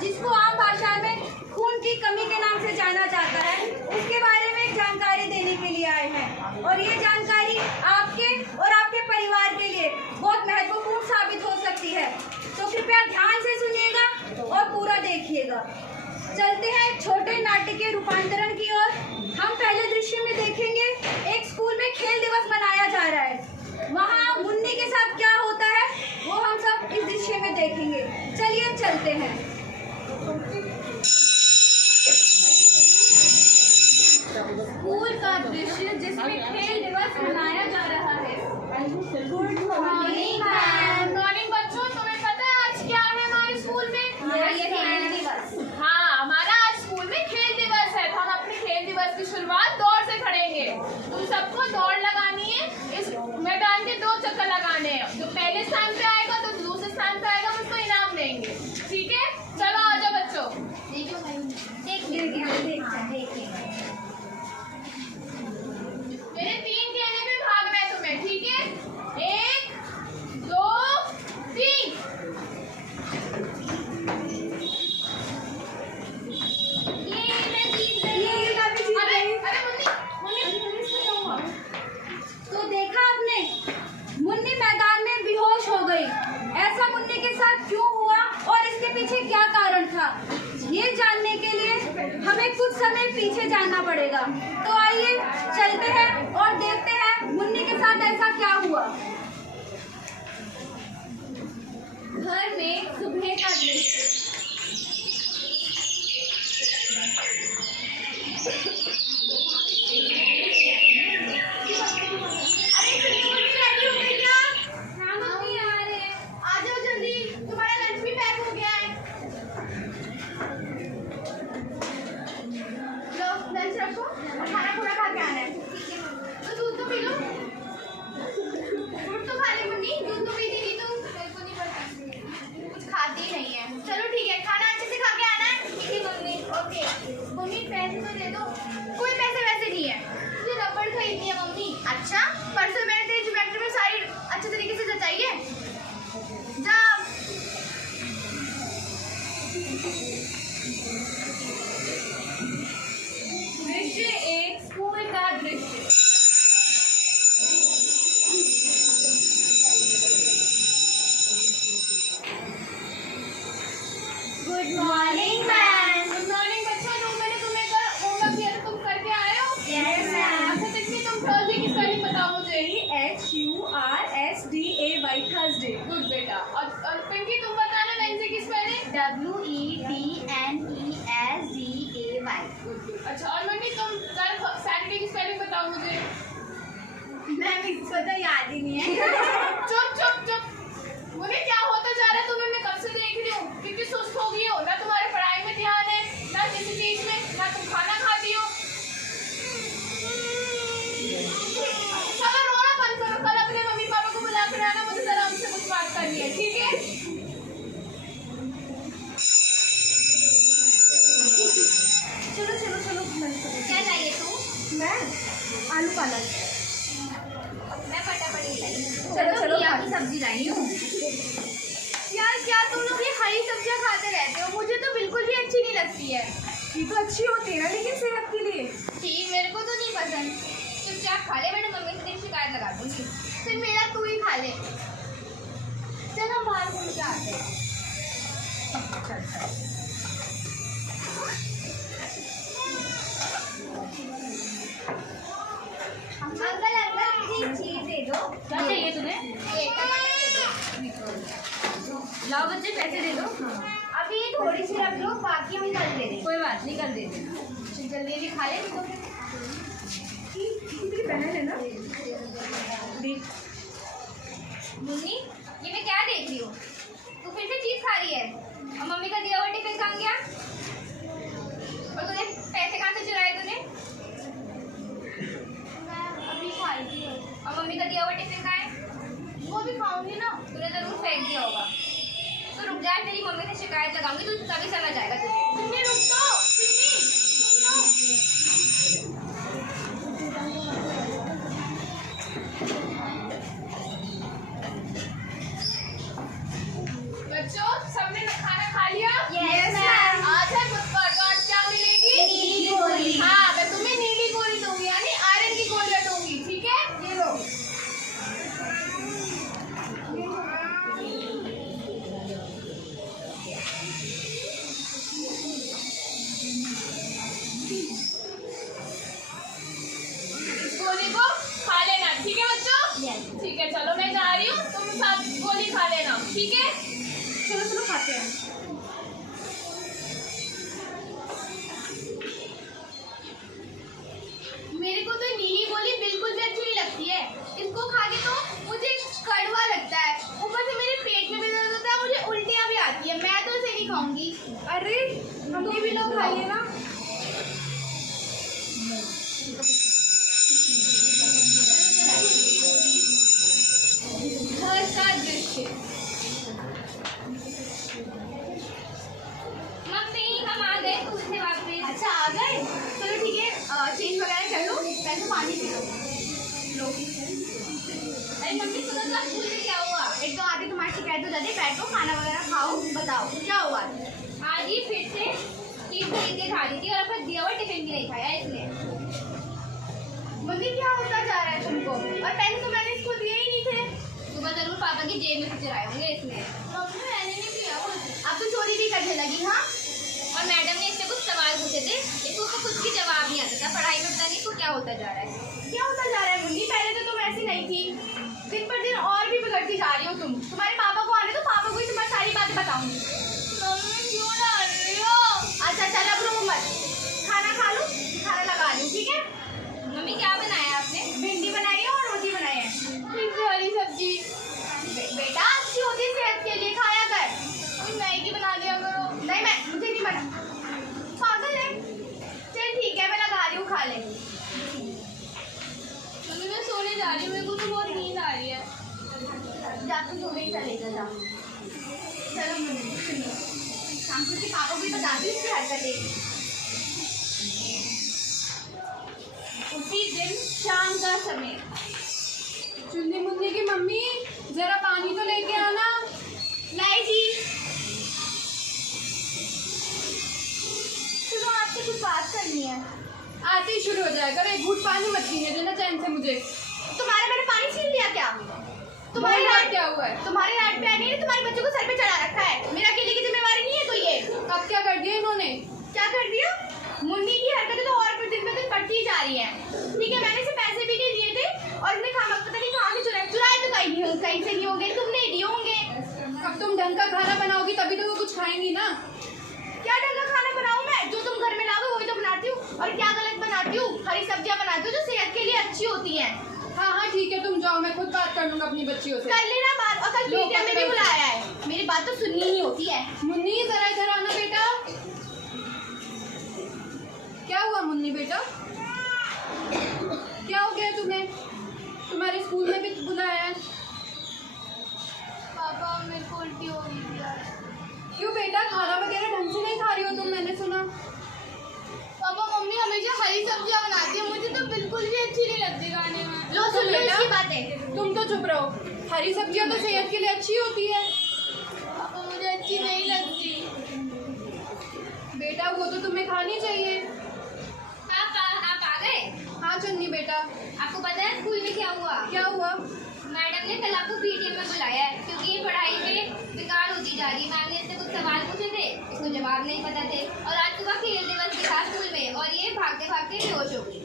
जिसको आम भाषा में खून की कमी के नाम से जाना जाता है, उसके बारे में जानकारी देने के लिए आए हैं। और ये जानकारी आपके और आपके परिवार के लिए बहुत महत्वपूर्ण साबित हो सकती है, तो कृपया ध्यान से सुनिएगा और पूरा देखिएगा। चलते हैं छोटे नाट्य रूपांतरण की ओर। हम पहले दृश्य में देखेंगे एक स्कूल में खेल दिवस मनाया जा रहा है। वहाँ मुन्नी के साथ क्या होता है वो हम सब इस दृश्य में देखेंगे। चलिए चलते हैं। स्कूल का दृश्य जिसमें खेल दिवस मनाया जा रहा है। Good morning ma'am. मॉर्निंग बच्चों, तुम्हें पता है आज क्या है हमारे स्कूल में? खेल दिवस। हाँ, हमारा आज स्कूल में खेल दिवस है, तो हम अपने खेल दिवस की शुरुआत दौड़ से करेंगे। तुम सबको दौड़ लगानी है, इस मैदान के 2 चक्कर लगाने हैं। जो पहले स्थान पे आएगा तो दूसरे स्थान पे आएगा, उसको इनाम देंगे। ठीक है, चलो आ जाओ बच्चों। मेरे 3 कहने पे भागना है तुम्हें, ठीक है? 1 2 3। तो देखा आपने, मुन्नी मैदान में बेहोश हो गई। ऐसा मुन्नी के साथ क्यों हुआ और इसके पीछे क्या कारण था, ये जानने के लिए हमें कुछ समय पीछे जाना पड़ेगा। तो आइए चलते हैं और देखते हैं मुन्नी के साथ ऐसा क्या हुआ। घर में सुबह का दृश्य। अच्छा, परसों मैंने तेरी ज्योमेट्री में सारी अच्छे तरीके से जचाई है। जा। दृश्य 1, स्कूल का दृश्य। Good morning ma'am. Good morning बच्चों, जो मैंने तुम्हें होमवर्क दिया था तुम करके आए हो? Yes ma'am. अच्छा, देखिए तुम थर्सडे की स्पेलिंग बताओ मुझे। THURSDAY Thursday. गुड बेटा। और पिंकी तुम बताना वेडनेसडे की स्पेलिंग। WEDNESDAY। अच्छा, और मम्मी तुम कल सैटरडे की स्पेलिंग बताओ मुझे। मैम इसको तो याद ही नहीं है। चुप चुप चुप। मुझे क्या होता जा रहा है तुम्हें, मैं कब से देख रही हूँ। कितनी सुस्त हो गई हो, ना तुम्हारे पढ़ाई में ध्यान है, ना किसी चीज में, ना तुम खाना खाती हो। चलो रोना बंद करो, कल अपने मम्मी पापा को बुला कर आना, मुझे जरा उनसे कुछ बात करनी है, ठीक है? चलो क्या चाहिए तू? मैं आलू पालक। मैं फटाफट चलो घिया की सब्जी लाई हूँ। यार क्या तुम लोग ये हरी सब्जियां खाते रहते हो? मुझे तो बिल्कुल भी अच्छी नहीं लगती है। ये तो अच्छी होती है ना, लेकिन सेहत के लिए। ठीक, मेरे को तो नहीं पसंद। चुपचाप खा ले, मैंने मम्मी से तेरी शिकायत लगा दूंगी। फिर मेरा तू ही खा ले। चल हम बाहर घूम के आते हैं। अंकल एक चीज दे दो। क्या चाहिए तुम्हें? लाओ बच्चे, पैसे दे दो। अभी थोड़ी सी रख लो, बाकी हम कल दे देंगे। कोई बात नहीं, कल दे देना। जल्दी भी खा ले। कितनी बहन है ना। मुन्नी, ये मैं क्या देख रही हूँ? तू फिर से चीज खा रही है? बैट लगाऊंगी तो तभी समझ आएगा तुझे। सिन्नी रुक तो, सिन्नी बच्चों, सबने खाना खा लिया? Yes, ma'am. आज है बुधवार को, आज क्या मिलेगी? नीली गोली। हाँ, मैं तुम्हें नीली गोली दूंगी, यानी आयरन की गोलियां दूंगी, ठीक है? ये लो। इस गोली को खा लेना, ठीक है बच्चों? ठीक है, चलो मैं जा रही हूँ, तुम साथ गोली खा लेना, ठीक है? चलो चलो खाते हैं। मेरे को तो नीली गोली बिल्कुल भी अच्छी नहीं लगती है। इसको खा के तो मुझे कड़वा लगता है, ऊपर से मेरे पेट में भी दर्द होता है, मुझे उल्टियाँ भी आती है। मैं तो इसे नहीं खाऊंगी। अरे मम्मी भी लोग खाइए ना। घर का दृश्य। मम्मी हम आ गए स्कूल से वापस। अच्छा आ गए, चलो ठीक है, चेंज वगैरह कर लो, पहले तो पानी पी लो। अरे मम्मी सुनो तो स्कूल में क्या हुआ? एक तो आगे तुम्हारी शिकायत हो जाती है, बैठो खाना वगैरह खाओ, बताओ क्या हुआ? आज ही फिर से चीज खरीद के खा रही थी और अपना दिया हुआ टिफिन भी नहीं खाया इसलिए। मम्मी क्या होता जा रहा है तुमको? और पैसे तो मैंने इसको दिए ही नहीं थे। सुबह जरूर पापा की जेब में से चुराए होंगे इसलिए। मम्मी मैंने नहीं दिया वो। अब तो चोरी भी करने लगी। हाँ, और मैडम ने इससे कुछ सवाल पूछे थे, इसको तो कुछ भी जवाब नहीं आता था। पढ़ाई में पता नहीं इसको क्या होता जा रहा है। क्या होता जा रहा है मम्मी? पहले तो तुम ऐसी नहीं थी, दिन पर दिन और भी बिगड़ती जा रही हो तुम। तुम्हारे पापा को आने तो पापा को ही तुम्हारी सारी बातें बताऊंगी। मम्मी क्यों ना रही हो? अच्छा चल अब रो मत, खाना खा लो, खाना लगा लूँ, ठीक है? मम्मी क्या बनाया आपने? भिंडी बनाई है और रोटी बनाई है। हरी सब्जी बेटा अच्छी होती है सेहत के लिए, खाया कर। मैगी बना दिया करो। नहीं, मैं मुझे नहीं बना, पागल है। चल ठीक है, मैं लगा रही हूँ, खा ले। मम्मी मैं सोने जा रही हूँ, मेरे को तो बहुत नींद आ रही है। जा तू सोने ही चले जा। चलो मम्मी सुनो, शाम को उसके पापा को भी बता दी इसकी हरकतें। उसी दिन शाम का समय। चुन्नी मुन्नी की मम्मी जरा पानी तो लेके आना। लाई जी, सुनो आपसे कुछ बात करनी है। आते ही शुरू हो जाएगा। एक घूंट पानी मत पीने देना चैन से मुझे। तुम्हारे मैंने पानी छीन लिया क्या? तुम्हारी बोल रात क्या हुआ है? तुम्हारी रात पे आनी है, तुम्हारे बच्चों को सर पे चढ़ा रखा है। मेरा अकेले की जिम्मेवारी नहीं है तो ये अब क्या कर दिया इन्होंने? क्या कर दिया? मुन्नी की हरकतें तो और दिन पे दिन बढ़ती ही जा रही हैं। ठीक है, मैंने इसे पैसे भी नहीं दिए थे और इसने खाना पता नहीं कहाँ से चुराए तो कहीं से नहीं होंगे, तुमने दिए होंगे। अब तुम ढंग का खाना बनाओगी तभी तो वो कुछ खाएंगी ना। क्या ढंग का खाना बनाऊं मैं? जो तुम घर में लाओगे वही तो बनाती हूँ। और क्या गलत बनाती हूँ? हरी सब्जियां बनाती हूँ जो सेहत के लिए अच्छी होती हैं। हाँ हाँ ठीक है, तुम जाओ, मैं खुद बात कर लूंगा अपनी बच्चियों से। कर लेना बात, और कल लो, पीटीएम में भी पकड़ो। बुलाया है। मेरी बात तो सुननी ही होती है। मुन्नी जरा इधर आना बेटा। क्या हुआ मुन्नी बेटा? क्या हो गया तुम्हें? तुम्हारे स्कूल में भी बुलाया है। पापा मेरे को उल्टी हो गई थी यार। क्यों बेटा, खाना वगैरह ढंग से नहीं खा रही हो तुम, मैंने सुना। पापा मम्मी हमेशा हरी सब्जियां बनाती है, मुझे तो बिल्कुल भी अच्छी नहीं लगती खाने में। लो सुन लो बेटा, इसकी बातें। तुम तो चुप रहो। हरी सब्जियां तो सेहत के लिए अच्छी होती है। पापा मुझे अच्छी नहीं लगती। बेटा वो तो तुम्हें खानी चाहिए। आप आ गए? हाँ चुन्नी बेटा। आपको पता है स्कूल में क्या हुआ? क्या हुआ? मैडम ने कल आपको पीटीएम में बुलाया है क्योंकि ये पढ़ाई में बेकार होती जा रही है। मैम ने इससे कुछ सवाल पूछे थे, इसको जवाब नहीं पता थे और आज सुबह खेल दिवस भी था स्कूल में और ये भागते भागते बेहोश हो गई।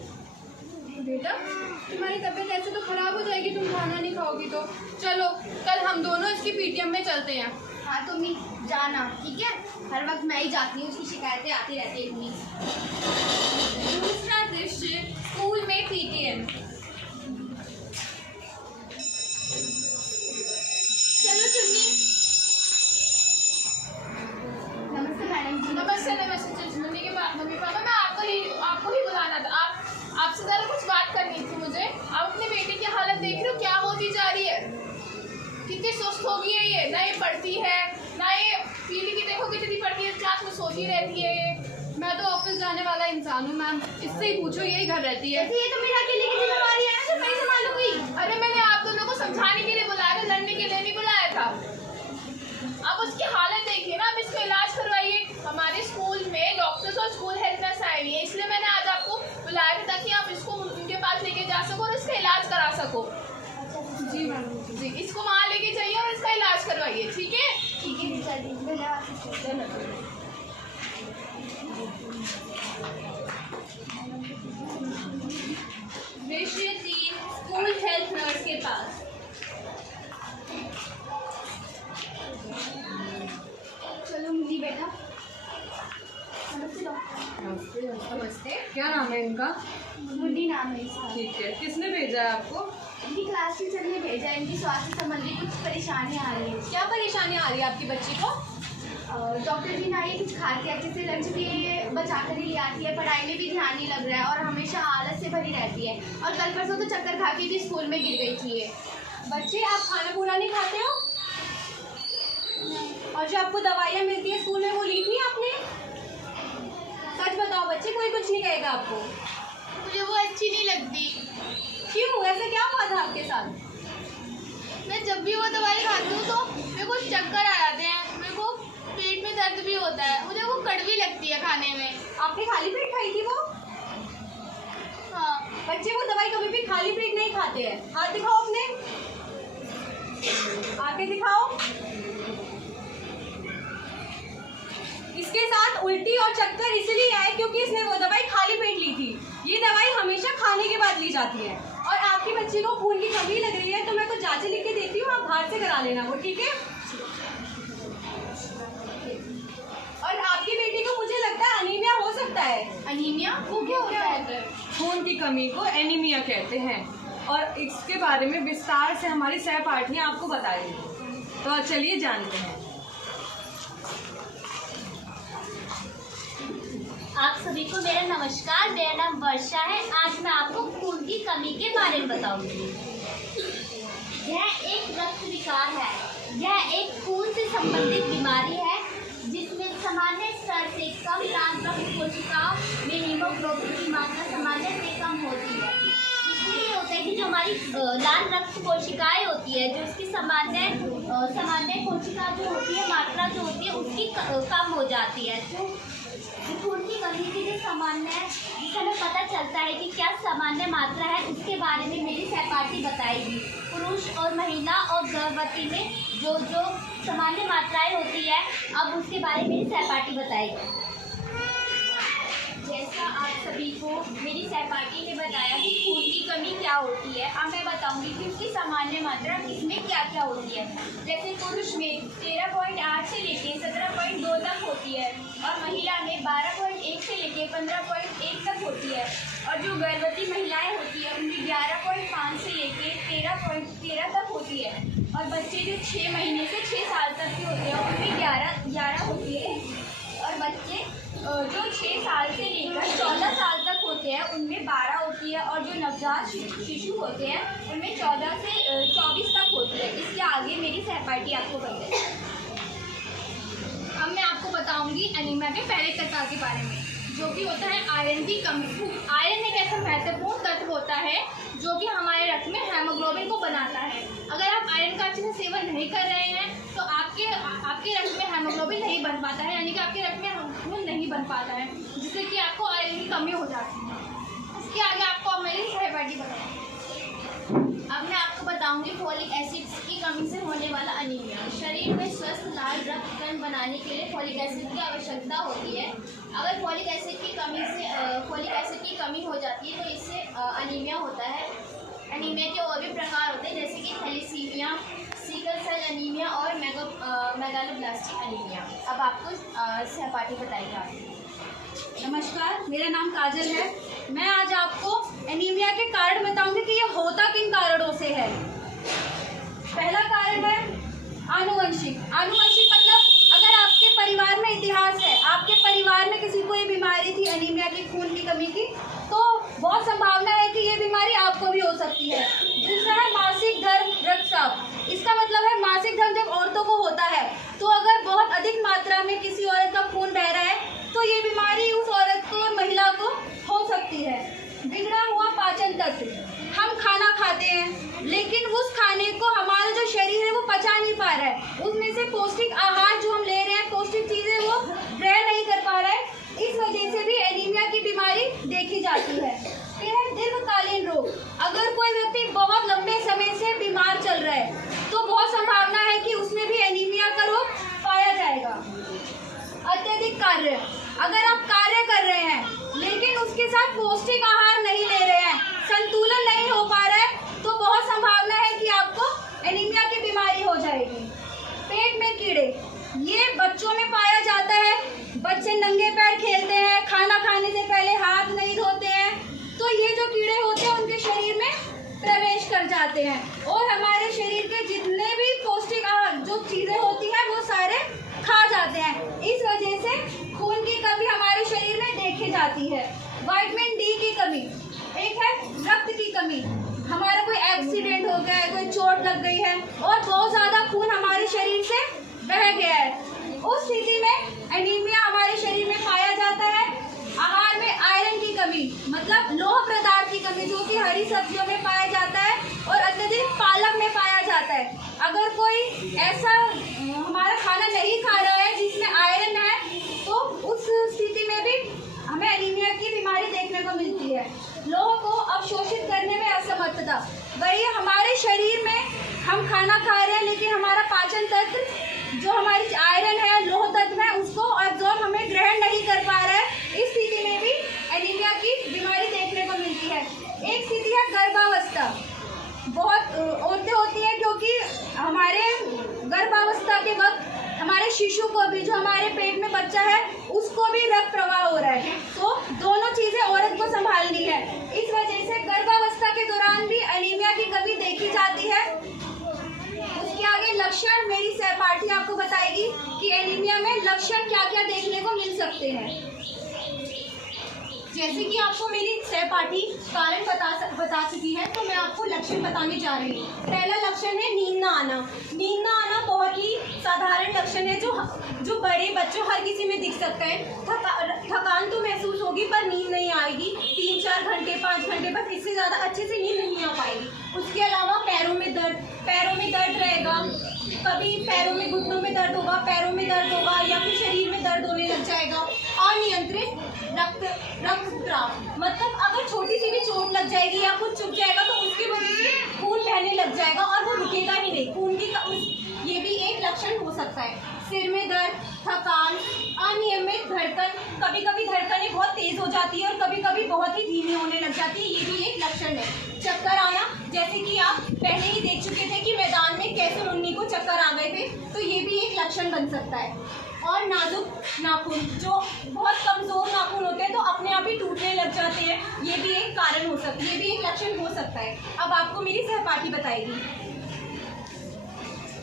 बेटा तुम्हारी तबीयत ऐसे तो खराब हो जाएगी, तुम खाना नहीं खाओगी तो। चलो कल हम दोनों इसकी पीटीएम में चलते हैं। हाँ तुम ही जाना, ठीक है? हर वक्त मैं ही जाती हूँ, उसकी शिकायतें आती रहती है इतनी। दूसरा दृश्य स्कूल में पीटीएम। चलो चुन्नी। नमस्ते मैडम जी। नमस्ते नमस्ते। मुन्नी के मम्मी पापा, मैं आपको ही बुलाना था। आपसे ज़रा कुछ बात करनी थी मुझे। आप अपने बेटे की हालत देख रहे हो, क्या होती जा रही है? कितनी सुस्त हो गई है ये, ना ये पढ़ती है ना ये पीली की देखो कितनी सोती रहती है ये। मैं तो ऑफिस जाने वाला इंसान हूँ मैम, इससे ही पूछो, यही घर रहती है। ये तो मेरा अकेले की जिम्मेवारी है ना, तो मैं संभालूंगी। अरे मैंने आप दोनों को समझाने के लिए बुलाया था, लड़ने के लिए नहीं बुलाया था। आप उसकी हालत देखिए ना, आप इसका इलाज करवाइए। हमारे स्कूल में डॉक्टर्स और स्कूल हेल्थ नर्स आई हुई है, इसलिए मैंने आज आपको बुलाया था ताकि आप इसको उनके पास लेके जा सको और इसका इलाज करा सको। जी मैम। जी, इसको वहाँ लेके जाइए और इसका इलाज करवाइए, ठीक है? ठीक है टीचर जी, धन्यवाद। विषय 3, स्कूल हेल्थ नर्स के पास। चलो मुझे बेटा। नमस्ते डॉक्टर। नमस्ते, क्या नाम है इनका? मुन्नी नाम है इसका। ठीक है, किसने भेजा है आपको? इनकी क्लास टीचर ने भेजा है, इनकी स्वास्थ्य संबंधी कुछ परेशानी आ रही है। क्या परेशानी आ रही है आपकी बच्ची को? डॉक्टर जी ना ये कुछ खाती है, अच्छे से लंच भी बचा कर ही ले आती है, पढ़ाई में भी ध्यान नहीं लग रहा है और हमेशा आलस से भरी रहती है। और कल परसों तो चक्कर खा के भी स्कूल में गिर गई थी ये। बच्चे, आप खाना पूरा नहीं खाते हो? और जो आपको दवाइयाँ मिलती है स्कूल में, वो ली थी आपने? सच बताओ बच्चे, कोई कुछ नहीं कहेगा आपको। मुझे वो अच्छी नहीं लगती। क्यों, ऐसा क्या हुआ था आपके साथ? मैं जब भी वो दवाई खाती हूँ तो मेरे को चक्कर आ जाते हैं, मेरे को पेट में दर्द भी होता है, मुझे वो कड़वी लगती है खाने में। आपने खाली पेट खाई थी वो? हाँ। बच्चे, वो दवाई कभी भी खाली पेट नहीं खाते हैं। हाथ दिखाओ अपने, आके दिखाओ। इसके साथ उल्टी और चक्कर इसलिए आए क्योंकि इसने वो दवाई खाली पेट ली थी। ये दवाई हमेशा खाने के बाद ली जाती है। और आपकी बच्ची को खून की कमी लग रही है तो मैं कुछ जांचें लिख के देती हूँ, आप बाहर से करा लेना वो, ठीक है? और आपकी बेटी को मुझे लगता है अनीमिया हो सकता है। अनीमिया? वो क्या होता है? खून की कमी को एनीमिया कहते हैं और इसके बारे में विस्तार से हमारी सहपाठी आपको बताएंगी। तो चलिए जानते हैं। आप सभी को मेरा नमस्कार। मेरा नाम वर्षा है। आज मैं आपको खून की कमी के बारे में बताऊंगी। यह एक रक्त विकार है। यह एक खून से संबंधित बीमारी है जिसमें सामान्य स्तर से कम लाल रक्त कोशिकाओं में हीमोग्लोबिन की मात्रा सामान्य से कम होती है। इसमें ये होता है कि जो हमारी लाल रक्त कोशिकाएं होती है, जो इसकी सामान्य कोशिका जो होती है, मात्रा जो होती है उसकी कम हो जाती है। तो खून की कमी की जो सामान्य है, जिससे हमें पता चलता है कि क्या सामान्य मात्रा है, उसके बारे में मेरी सहपाठी बताएगी। पुरुष और महिला और गर्भवती में जो जो सामान्य मात्राएं होती है, अब उसके बारे में मेरी सहपाठी बताएगी। जैसा आप सभी को मेरी सहपाठी ने बताया कि खून की कमी क्या होती है, अब मैं बताऊंगी कि उसकी सामान्य मात्रा किसमें क्या क्या होती है। जैसे पुरुष में 13.8 से लेकर 17.2 तक होती है और महिला में 12.1 से लेकर 15.1 तक होती है और जो गर्भवती महिलाएं होती है उनमें 11.5 से लेकर 13.13 तक होती है और बच्चे जो 6 महीने से 6 साल तक के होते हैं उनमें 11 होती है और बच्चे जो 6 साल से लेकर 14 साल तक होते हैं उनमें 12 होती है और जो नवजात शिशु होते हैं उनमें 14 से 24 तक होती है। इसके आगे मेरी सहपाठी आपको बताएगी। अब मैं आपको बताऊंगी एनीमिया के पहले प्रकार के बारे में, जो कि होता है आयरन की कमी। आयरन एक ऐसा महत्वपूर्ण तत्व होता है जो कि हमारे रक्त में हेमोग्लोबिन को बनाता है। अगर आप आयरन का अच्छे से सेवन नहीं कर रहे हैं तो आपके रक्त में हेमोग्लोबिन नहीं बन पाता है, यानी कि आपके रक्त में खून नहीं बन पाता है, जिससे कि आपको आयरन की कमी हो जाती है। इसके आगे आपको मेरी सहपाठी बताएंगे। अब मैं आपको बताऊंगी फोलिक एसिड की कमी से होने वाला अनीमिया। शरीर में स्वस्थ लाल रक्त कण बनाने के लिए फोलिक एसिड की आवश्यकता होती है। अगर फोलिक एसिड की कमी हो जाती है तो इससे अनीमिया होता है। अनीमिया के और भी प्रकार होते हैं जैसे कि थैलेसीमिया, सिकल सेल अनीमिया और मेगालोब्लास्टिक अनीमिया। अब आपको सहपाठी बताएगा। नमस्कार, मेरा नाम काजल है। मैं आज आपको एनीमिया के कारण बताऊंगी कि ये होता किन कारणों से है। पहला कारण है आनुवंशिक। आनुवंशिक मतलब अगर आपके परिवार में इतिहास है, आपके परिवार में किसी को ये बीमारी थी एनीमिया की, खून की कमी की, तो बहुत संभावना है कि ये बीमारी आपको भी हो सकती है। दूसरा है मासिक धर्म रक्तस्राव। इसका मतलब है मासिक धर्म जब औरतों को होता है तो अगर बहुत अधिक मात्रा में किसी औरत का खून बह रहा है तो ये बीमारी उस औरत को और महिला को हो सकती है। बिगड़ा हुआ पाचन तंत्र, हम खाना खाते हैं लेकिन उस खाने को हमारा जो शरीर है वो पचा नहीं पा रहा है, उसमें से पौष्टिक आहार जो हम ले रहे हैं, पौष्टिक चीजें वो ग्रहण नहीं कर पा रहा है। इस वजह से भी एनीमिया की बीमारी देखी जाती है। फिर है दीर्घकालीन रोग। अगर कोई व्यक्ति बहुत लंबे समय से बीमार चल रहा है तो बहुत संभावना है कि उसमें भी एनीमिया का रोग पाया जाएगा। अत्यधिक कार्य, अगर आप कार्य कर रहे हैं लेकिन उसके साथ पौष्टिक आहार नहीं ले रहे हैं, संतुलन नहीं हो पा रहा है, तो बहुत संभावना है कि आपको एनीमिया की बीमारी हो जाएगी। पेट में कीड़े, ये बच्चों में पाया जाता है। बच्चे नंगे पैर खेलते हैं, खाना खाने से पहले हाथ नहीं धोते हैं, तो ये जो कीड़े होते हैं उनके शरीर में प्रवेश कर जाते हैं और हमारे शरीर के जितने भी पौष्टिक आहार जो चीजें होती हैं वो सारे खा जाते हैं। इस वजह से खून की कमी हमारे शरीर में देखी जाती है। विटामिन डी की कमी, एक है रक्त की कमी। हमारा कोई एक्सीडेंट हो गया है, कोई चोट लग गई है और बहुत ज़्यादा खून हमारे शरीर से बह गया है, उस स्थिति में एनीमिया हमारे शरीर में पाया जाता है। आहार में आयरन की कमी, मतलब लौह पदार्थ की कमी, जो कि हरी सब्जियों में पाया जाता है और अत्यधिक पालक में पाया जाता है। अगर कोई ऐसा हमारा खाना नहीं खा रहा है जिसमें आयरन है, तो उस स्थिति में भी हमें एनीमिया की बीमारी देखने को मिलती है। लौह को अवशोषित करने में असमर्थता, वही हमारे शरीर में हम खाना खा रहे हैं लेकिन हमारा पाचन तंत्र जो हमारी आयरन है, लौह तत्व है, उसको एब्जॉर्ब हमें ग्रहण नहीं कर पा रहा है। इस स्थिति में भी एनीमिया की बीमारी देखने को मिलती है। एक स्थिति है गर्भावस्था। बहुत औरतें होती हैं क्योंकि हमारे गर्भावस्था के वक्त हमारे शिशु को भी, जो हमारे पेट में बच्चा है, उसको भी रक्त प्रवाह हो रहा है, तो दोनों चीजें औरत को संभालनी है। इस वजह से गर्भावस्था के दौरान भी एनीमिया की कमी देखी जाती है। उसके आगे लक्षण मेरी सहपाठी आपको बताएगी कि एनीमिया में लक्षण क्या क्या देखने को मिल सकते हैं। जैसे कि आपको मेरी सहपाठी कारण बता चुकी है, तो मैं आपको लक्षण बताने जा रही हूँ। पहला लक्षण है नींद ना आना। नींद ना आना बहुत ही साधारण लक्षण है जो बड़े बच्चों हर किसी में दिख सकता है। थकान तो महसूस होगी पर नींद नहीं आएगी। 3-4 घंटे 5 घंटे, बस इससे ज़्यादा अच्छे से नींद नहीं आ पाएगी। उसके अलावा पैरों में दर्द रहेगा, कभी पैरों में, घुटनों में दर्द होगा, पैरों में दर्द होगा या फिर शरीर में दर्द होने लग जाएगा। अनियंत्रित रक्तस्राव, मतलब अगर छोटी सी भी चोट लग जाएगी या कुछ चुभ जाएगा तो उसकी वजह से खून बहने लग जाएगा और वो रुकेगा ही नहीं। खून की ये भी एक लक्षण हो सकता है। सिर में दर्द, थकान, अनियमित धड़कन, कभी कभी धड़कनें बहुत तेज हो जाती है और कभी कभी बहुत ही धीमी होने लग जाती है, ये भी एक लक्षण है। चक्कर आना, जैसे कि आप पहले ही देख चुके थे कि मैदान में कैसे मुन्नी को चक्कर आ गए थे, तो ये भी एक लक्षण बन सकता है। और नाजुक नाखून, जो बहुत कमजोर नाखून होते हैं तो अपने आप ही टूटने लग जाते हैं, ये भी एक कारण हो सकता है, ये भी एक लक्षण हो सकता है। अब आपको मेरी सहपाठी बताएगी।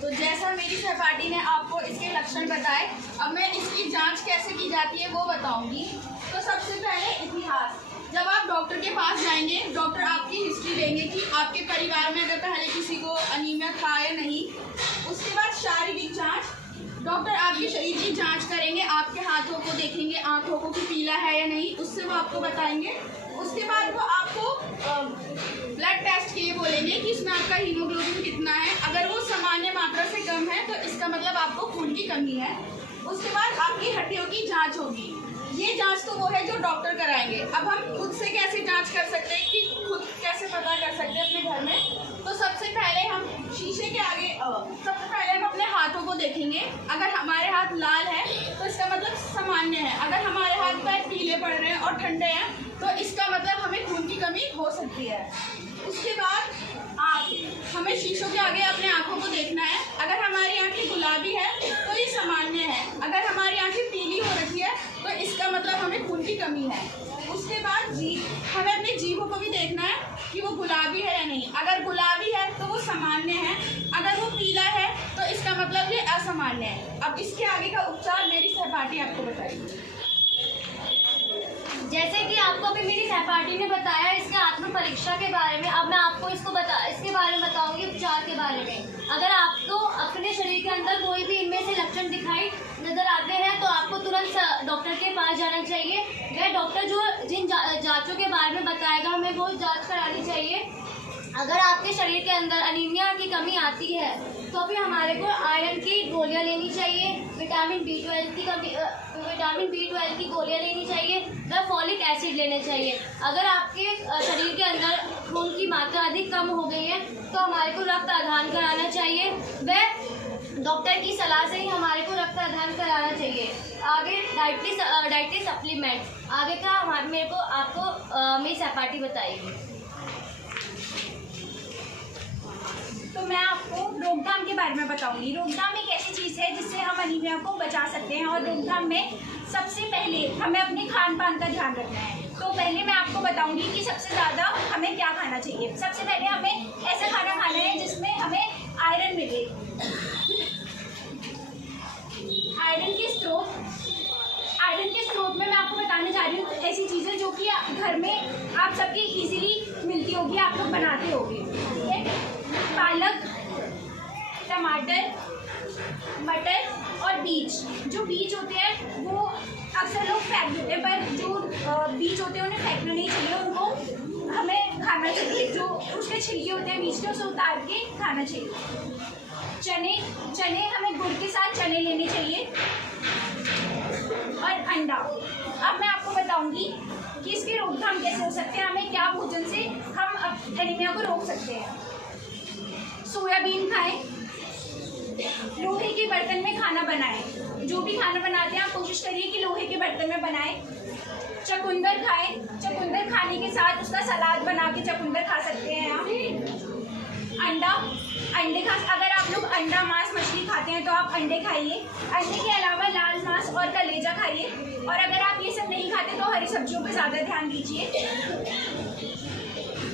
तो जैसा मेरी सहपाठी ने आपको इसके लक्षण बताए, अब मैं इसकी जांच कैसे की जाती है वो बताऊंगी। तो सबसे पहले इतिहास, जब आप डॉक्टर के पास जाएंगे, डॉक्टर आपकी हिस्ट्री लेंगे कि आपके परिवार में अगर पहले किसी को अनीमिया था या नहीं। उसके बाद शारीरिक जांच, डॉक्टर आपके शरीर की जांच करेंगे, आपके हाथों को देखेंगे, आंखों को कि पीला है या नहीं, उससे वो आपको बताएंगे। उसके बाद वो आपको ब्लड टेस्ट के लिए बोलेंगे कि इसमें आपका हीमोग्लोबिन कितना है। अगर वो सामान्य मात्रा से कम है तो इसका मतलब आपको खून की कमी है। उसके बाद आपकी हड्डियों की जांच होगी। ये जांच तो वो है जो डॉक्टर कराएंगे। अब हम खुद से कैसे जांच कर सकते हैं कि खुद कैसे पता कर सकते हैं अपने घर में। तो सबसे पहले हम शीशे के आगे सबसे पहले हम अपने हाथों को देखेंगे। अगर हमारे हाथ लाल है तो इसका मतलब सामान्य है। अगर हमारे हाथ पैर पीले पड़ रहे हैं और ठंडे हैं तो इसका मतलब हमें खून की कमी हो सकती है। उसके बाद हमें शीशों के आगे अपने आँखों को देखना है। अगर हमारी आँखें गुलाबी है तो ये सामान्य है। अगर हमारी आँखें पीली हो रखी है तो इसका मतलब हमें खून की कमी है। उसके बाद जीभ, हमें अपनी जीभों को भी देखना है कि वो गुलाबी है या नहीं। अगर गुलाबी है तो वो सामान्य है, अगर वो पीला है तो इसका मतलब ये असामान्य है। अब इसके आगे का उपचार मेरी सहपाठी आपको बताएगी। जैसे कि आपको अभी मेरी सहपाठी ने बताया इसके आत्म परीक्षा के बारे में, अब मैं आपको इसके बारे में बताऊंगी उपचार के बारे में। अगर आपको अपने शरीर के अंदर कोई भी इनमें से लक्षण दिखाई नजर आते हैं तो आपको तुरंत डॉक्टर के पास जाना चाहिए। वह डॉक्टर जो जिन जांचों के बारे में बताएगा हमें वो जांच करानी चाहिए। अगर आपके शरीर के अंदर अनीमिया की कमी आती है तो फिर हमारे को आयरन की गोलियां लेनी चाहिए, विटामिन B12 की गोलियां लेनी चाहिए व फॉलिक एसिड लेने चाहिए। अगर आपके शरीर के अंदर खून की मात्रा अधिक कम हो गई है तो हमारे को रक्त आधान कराना चाहिए व डॉक्टर की सलाह से ही हमारे को रक्त आधान कराना चाहिए। आगे डाइटरी सप्लीमेंट आगे का मेरे को आपको मेरी सहपाठी बताएगी। तो मैं आपको रोकथाम के बारे में बताऊंगी। रोकथाम एक ऐसी चीज़ है जिससे हम अनीमिया को बचा सकते हैं और रोकथाम में सबसे पहले हमें अपने खान पान का ध्यान रखना है। तो पहले मैं आपको बताऊंगी कि सबसे ज़्यादा हमें क्या खाना चाहिए। सबसे पहले हमें ऐसा खाना खाना है जिसमें हमें आयरन मिले। आयरन के स्रोत में मैं आपको बताने जा रही हूँ ऐसी चीज़ें जो कि घर में आप सबकी इजीली मिलती होगी, आप लोग बनाते होंगे। ठीक है, पालक, टमाटर, मटर और बीज। जो बीज होते हैं वो अक्सर लोग फेंक देते हैं, पर जो बीज होते हैं उन्हें फेंकना नहीं चाहिए, उनको हमें खाना चाहिए। जो उसके छिलके होते हैं बीज के उसे उतार के खाना चाहिए। चने हमें गुड़ के साथ चने लेने चाहिए और अंडा। अब मैं आपको बताऊंगी कि इसकी रोकथाम कैसे हो सकते हैं, हमें क्या भोजन से हम एनीमिया को रोक सकते हैं। सोयाबीन खाएं, लोहे के बर्तन में खाना बनाएं। जो भी खाना बनाते हैं आप कोशिश करिए कि लोहे के बर्तन में बनाएं। चुकंदर खाएं, चुकंदर खाने के साथ उसका सलाद बना के चुकंदर खा सकते हैं आप। अंडे अगर आप लोग अंडा, मांस, मछली खाते हैं तो आप अंडे खाइए। अंडे के अलावा लाल मांस और कलेजा खाइए। और अगर आप ये सब नहीं खाते तो हरी सब्जियों पर ज़्यादा ध्यान दीजिए।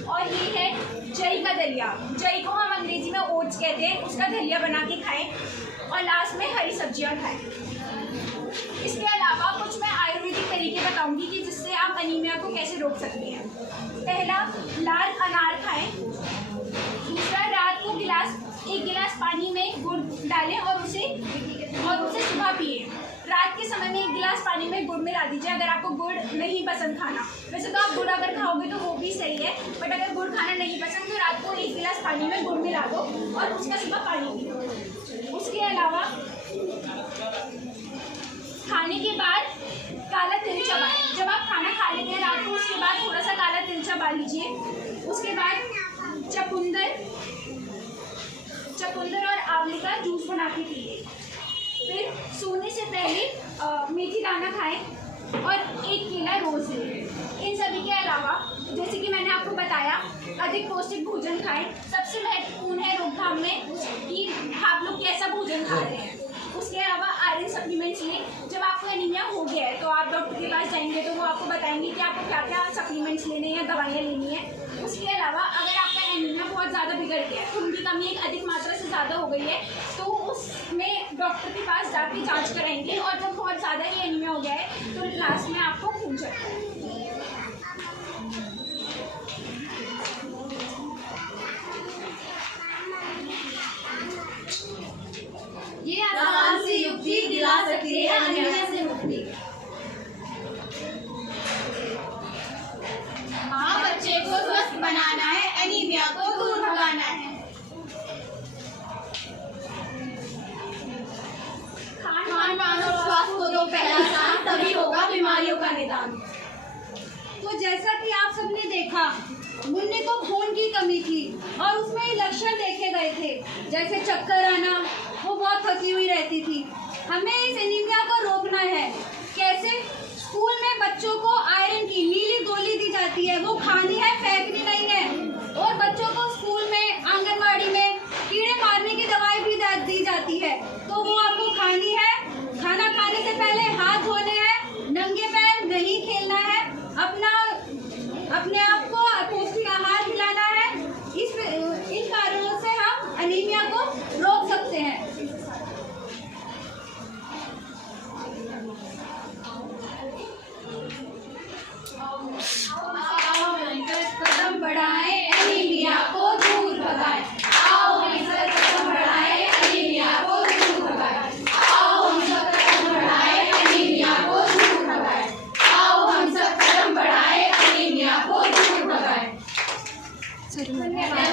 और ये है जई का दलिया। जई को हम अंग्रेजी में ओट्स कहते हैं, उसका दलिया बना के खाएं और लास्ट में हरी सब्जियां खाएं। इसके अलावा कुछ मैं आयुर्वेदिक तरीके बताऊंगी कि जिससे आप अनीमिया को कैसे रोक सकते हैं। पहला, लाल अनार खाएं। दूसरा, रात को एक गिलास पानी में गुड़ डालें और उसे सुबह पिए। रात के समय में 1 गिलास पानी में गुड़ मिला दीजिए अगर आपको गुड़ नहीं पसंद खाना। वैसे तो आप गुड़ अगर खाओगे तो वो भी सही है, बट अगर गुड़ खाना नहीं पसंद तो रात को 1 गिलास पानी में गुड़ मिला दो और उसका सुबह पानी पियो। उसके अलावा खाने के बाद काला तिल चबाएं। जब आप खाना खा लेते हैं रात को उसके बाद थोड़ा सा काला तिल चबा लीजिए। उसके बाद चुकंदर और आंवले का जूस बना के पिए। फिर सोने से पहले मेथी दाना खाएं और 1 केला रोज लें। इन सभी के अलावा जैसे कि मैंने आपको बताया अधिक पौष्टिक भोजन खाएं। सबसे महत्वपूर्ण है रोकथाम में कि आप लोग कैसा भोजन खा रहे हैं। उसके अलावा आयरन सप्लीमेंट्स लें। जब आपको एनीमिया हो गया है तो आप डॉक्टर के पास जाएंगे तो वो आपको बताएंगे कि आपको क्या क्या सप्लीमेंट्स लेने हैं, दवाइयाँ लेनी है। उसके अलावा अगर आपका एनीमिया बहुत ज़्यादा बिगड़ गया है, खून की कमी एक अधिक मात्रा से ज़्यादा हो गई है, तो उसमें डॉक्टर के पास जाके जांच कराएंगे। और जब बहुत ज़्यादा ही एनीमिया हो गया है तो लास्ट में आपको खून चढ़ता है। ये आसान सी युक्ति दिला सकती है अनीमिया से मुक्ति। हाँ, बच्चे को स्वस्थ बनाना है, एनीमिया को दूर भगाना है। खान पान और स्वास्थ्य को दो पहला स्थान, तभी होगा बीमारियों का निदान। तो जैसा कि आप सबने देखा, मुन्नी को खून की कमी थी और उसमें लक्षण देखे गए थे, जैसे चक्कर आना, वो बहुत थकी हुई रहती थी। हमें इस एनीमिया को रोकना है। कैसे? स्कूल में बच्चों को आयरन की नीली गोली दी जाती है, वो खानी है, फेंकनी नहीं है। और बच्चों को स्कूल में, आंगनबाड़ी में कीड़े मारने की दवाई भी दी जाती है, तो वो आपको खानी है। खाना खाने से पहले हाथ धोने हैं, नंगे पैर नहीं खेलना है, अपने आप को पौष्टिक आहार खिलाना है। इन कारणों से हम एनीमिया को रोक सकते हैं। कदम बढ़ाएं, एनीमिया को धन्यवाद।